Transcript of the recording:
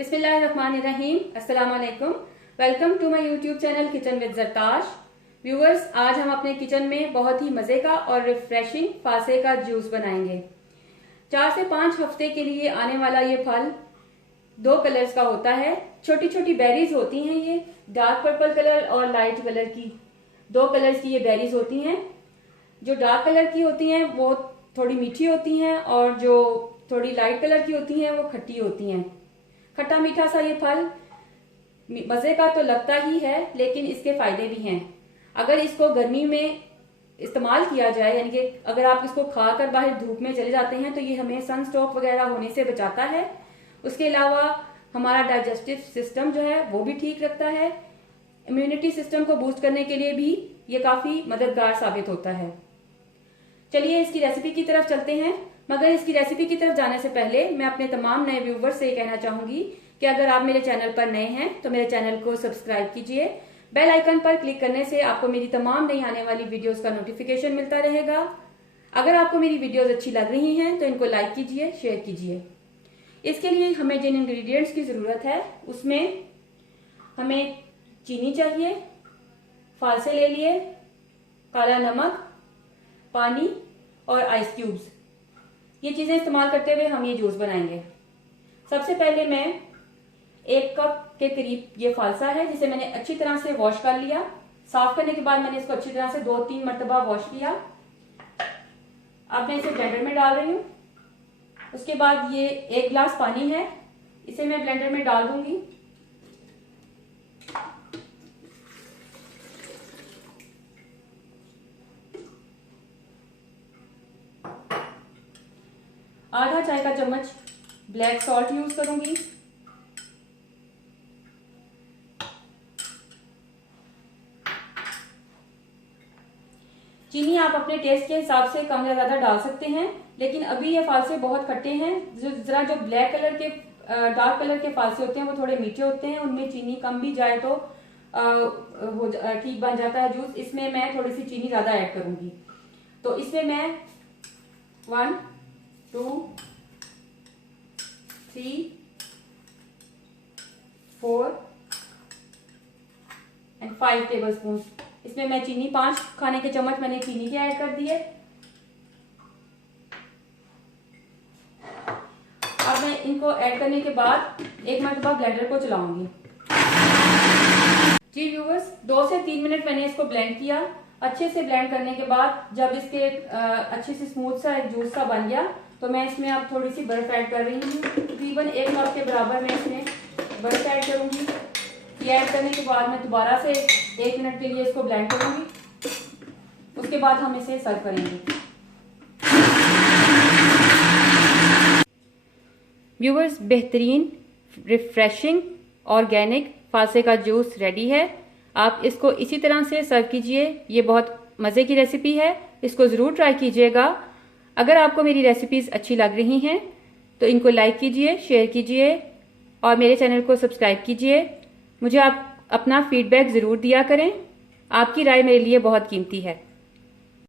बिस्मिल्लाहिर्रहमानिर्रहीम। अस्सलाम वालेकुम। Welcome to my YouTube channel kitchen with Zartash. Viewers, आज हम अपने किचन में बहुत ही मजे का और रिफ्रेशिंग फासे का जूस बनाएंगे। 4 से 5 हफ्ते के लिए आने वाला ये फल 2 कलर्स का होता है। छोटी छोटी बेरीज होती हैं, ये डार्क पर्पल कलर और लाइट कलर की 2 कलर्स की ये बेरीज होती हैं। जो डार्क कलर की होती हैं वो थोड़ी मीठी होती हैं और जो थोड़ी लाइट कलर की होती हैं वो खट्टी होती हैं। खट्टा मीठा सा ये फल मजे का तो लगता ही है, लेकिन इसके फायदे भी हैं। अगर इसको गर्मी में इस्तेमाल किया जाए, यानी कि अगर आप इसको खाकर बाहर धूप में चले जाते हैं तो ये हमें सनस्ट्रोक वगैरह होने से बचाता है। उसके अलावा हमारा डाइजेस्टिव सिस्टम जो है वो भी ठीक रखता है। इम्यूनिटी सिस्टम को बूस्ट करने के लिए भी ये काफी मददगार साबित होता है। चलिए इसकी रेसिपी की तरफ चलते हैं। मगर इसकी रेसिपी की तरफ जाने से पहले मैं अपने तमाम नए व्यूवर्स से ये कहना चाहूंगी कि अगर आप मेरे चैनल पर नए हैं तो मेरे चैनल को सब्सक्राइब कीजिए। बेल आइकन पर क्लिक करने से आपको मेरी तमाम नई आने वाली वीडियोस का नोटिफिकेशन मिलता रहेगा। अगर आपको मेरी वीडियोस अच्छी लग रही हैं तो इनको लाइक कीजिए, शेयर कीजिए। इसके लिए हमें जिन इंग्रेडिएंट्स की जरूरत है उसमें हमें चीनी चाहिए, फालसे ले लिए, काला नमक, पानी और आइस क्यूब्स। ये चीजें इस्तेमाल करते हुए हम ये जूस बनाएंगे। सबसे पहले मैं 1 कप के करीब ये फालसा है जिसे मैंने अच्छी तरह से वॉश कर लिया। साफ करने के बाद मैंने इसको अच्छी तरह से 2-3 मरतबा वॉश किया। अब मैं इसे ब्लेंडर में डाल रही हूँ। उसके बाद ये 1 गिलास पानी है, इसे मैं ब्लेंडर में डाल दूंगी। आधा चाय का चम्मच ब्लैक सॉल्ट यूज करूंगी। चीनी आप अपने टेस्ट के हिसाब से कम या ज्यादा डाल सकते हैं, लेकिन अभी ये फालसे बहुत खट्टे हैं। जो ब्लैक कलर के डार्क कलर के फालसे होते हैं वो थोड़े मीठे होते हैं, उनमें चीनी कम भी जाए तो ठीक बन जाता है जूस। इसमें मैं थोड़ी सी चीनी ज्यादा ऐड करूंगी। तो इसमें मैं 1, 2, 3, 4 एंड 5 टेबल स्पून। इसमें मैं चीनी 5 खाने के चम्मच मैंने चीनी के ऐड कर दिए। अब मैं इनको ऐड करने के बाद 1 मरतबा ब्लेंडर को चलाऊंगी। जी व्यूअर्स, 2 से 3 मिनट मैंने इसको ब्लेंड किया। अच्छे से ब्लेंड करने के बाद जब इसके अच्छे से स्मूथ सा एक जूस सा बन गया तो मैं इसमें अब थोड़ी सी बर्फ ऐड कर रही हूँ। तकरीबन 1 कप के बराबर मैं इसमें बर्फ ऐड करूंगी। ये ऐड करने के बाद मैं दोबारा से 1 मिनट के लिए इसको ब्लेंड करूंगी। उसके बाद हम इसे सर्व करेंगे। व्यूअर्स, बेहतरीन रिफ्रेशिंग ऑर्गेनिक फासे का जूस रेडी है। आप इसको इसी तरह से सर्व कीजिए। ये बहुत मजे की रेसिपी है, इसको जरूर ट्राई कीजिएगा। अगर आपको मेरी रेसिपीज अच्छी लग रही हैं तो इनको लाइक कीजिए, शेयर कीजिए और मेरे चैनल को सब्सक्राइब कीजिए। मुझे आप अपना फीडबैक जरूर दिया करें। आपकी राय मेरे लिए बहुत कीमती है।